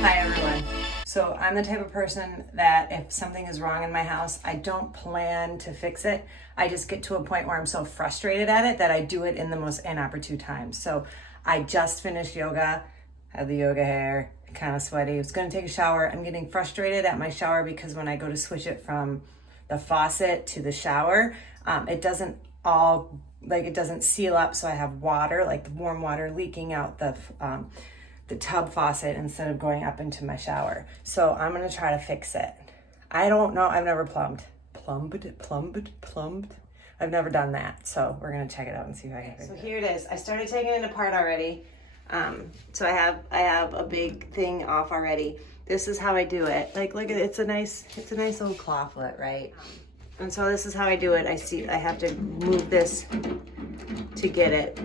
Hi everyone. So I'm the type of person that if something is wrong in my house, I don't plan to fix it. I just get to a point where I'm so frustrated at it that I do it in the most inopportune times. So I just finished yoga, had the yoga hair, kind of sweaty. I was gonna take a shower. I'm getting frustrated at my shower because when I go to switch it from the faucet to the shower, it doesn't seal up. So I have water, like the warm water leaking out the tub faucet instead of going up into my shower. So I'm gonna try to fix it. I don't know, I've never plumbed. I've never done that. So we're gonna check it out and see if I can fix it. So here it is. I started taking it apart already. So I have a big thing off already. This is how I do it. Like, look at it, it's a nice little clawfoot, right? And so this is how I do it. I have to move this to get it.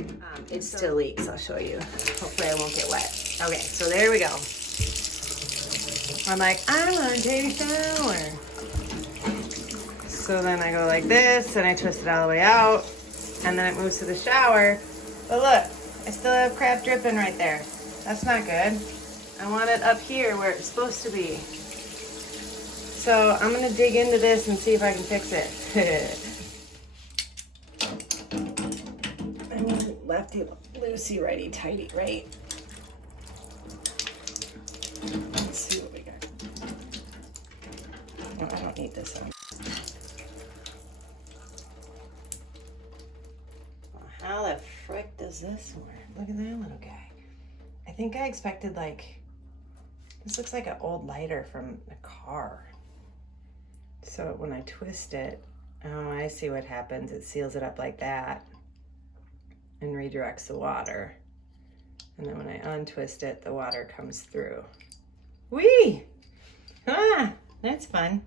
It still leaks, I'll show you. Hopefully I won't get wet. Okay, so there we go. I'm like, I want to take a shower. So then I go like this, and I twist it all the way out, and then it moves to the shower. But look, I still have crap dripping right there. That's not good. I want it up here where it's supposed to be. So I'm gonna dig into this and see if I can fix it. I mean, lefty loosey, righty tighty, right? Let's see what we got. Oh, I don't need this one. Well, how the frick does this work? Look at that little guy. I think I expected this looks like an old lighter from a car. So when I twist it, oh, I see what happens. It seals it up like that and redirects the water. And then when I untwist it, the water comes through. Whee! Ah, that's fun.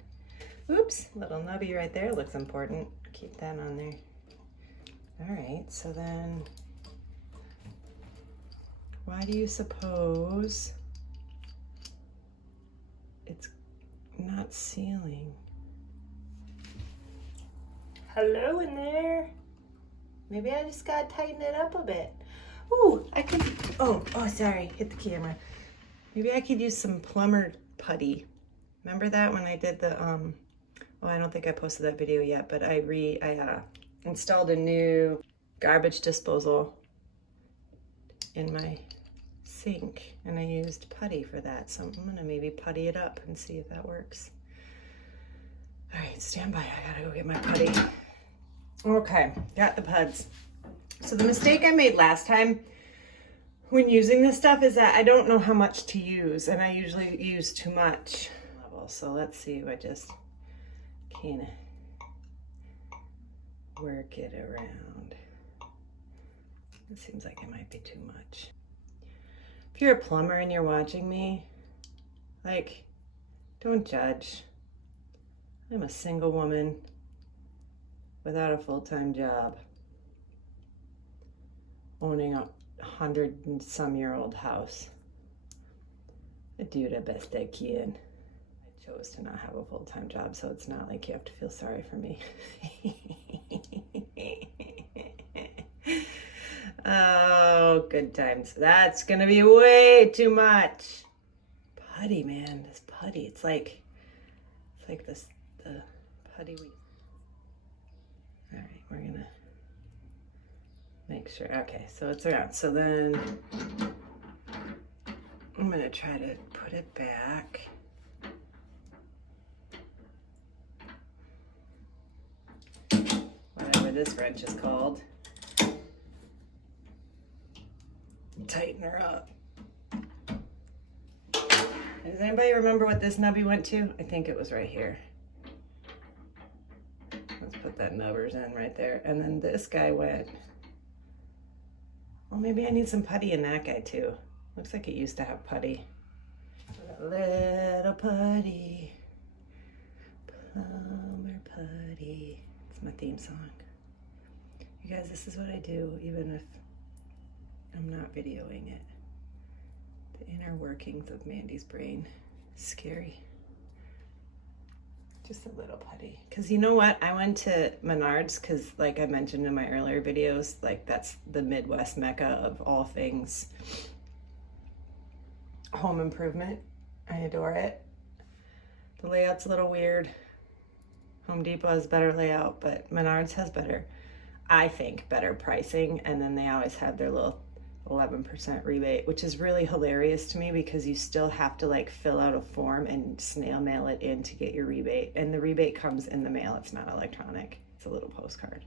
Oops, little nubby right there, looks important. Keep that on there. All right, so then, why do you suppose it's not sealing? Hello in there. Maybe I just gotta tighten it up a bit. Ooh, I could, oh, sorry, hit the camera. Maybe I could use some plumber putty. Remember that when I did the, oh, I don't think I posted that video yet, but I installed a new garbage disposal in my sink, and I used putty for that. So I'm gonna maybe putty it up and see if that works. All right, stand by, I gotta go get my putty. Okay, got the puds. So the mistake I made last time when using this stuff is that I don't know how much to use, and I usually use too much. So let's see if I just kind of work it around. It seems like it might be too much. If you're a plumber and you're watching me, don't judge. I'm a single woman without a full-time job, owning a 100-and-some-year-old house. I do the best I can. I chose to not have a full-time job, so it's not like you have to feel sorry for me. Oh, good times. That's gonna be way too much. Putty, man, this putty. It's like this, the putty we. All right, we're gonna make sure. Okay, so it's around. So then I'm gonna try to put it back. Whatever this wrench is called. Tighten her up. Does anybody remember what this nubby went to? I think it was right here. Let's put that nubbers in right there. And then this guy went, well, maybe I need some putty in that guy too. Looks like it used to have putty. A little putty, plumber putty. It's my theme song. You guys, this is what I do even if I'm not videoing it. The inner workings of Mandy's brain. Scary. Just a little putty. Because you know what? I went to Menards because, like I mentioned in my earlier videos, like that's the Midwest mecca of all things home improvement. I adore it. The layout's a little weird. Home Depot has better layout, but Menards has better, I think, better pricing. And then they always have their little 11% rebate, which is really hilarious to me because you still have to like fill out a form and snail mail it in to get your rebate. And the rebate comes in the mail. It's not electronic. It's a little postcard.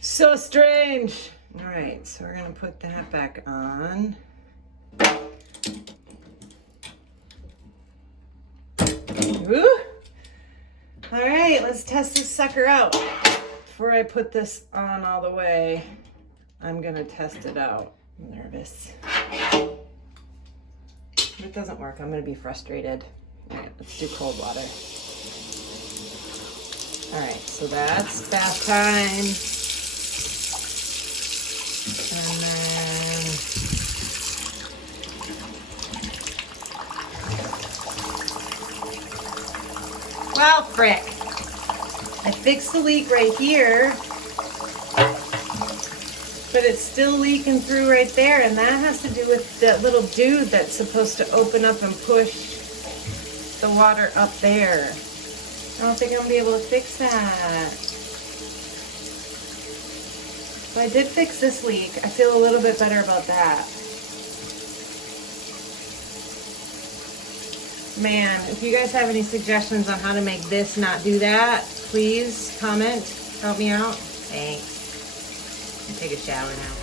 So strange. All right, so we're gonna put that back on. Ooh. All right, let's test this sucker out. Before I put this on all the way, I'm gonna test it out. I'm nervous. If it doesn't work, I'm gonna be frustrated. All right, let's do cold water. All right, so that's bath time. And then well, frick. I fixed the leak right here, but it's still leaking through right there, and that has to do with that little dude that's supposed to open up and push the water up there. I don't think I'm gonna be able to fix that. So I did fix this leak. I feel a little bit better about that. Man, if you guys have any suggestions on how to make this not do that, please comment, help me out. Thanks. I'll take a shower now.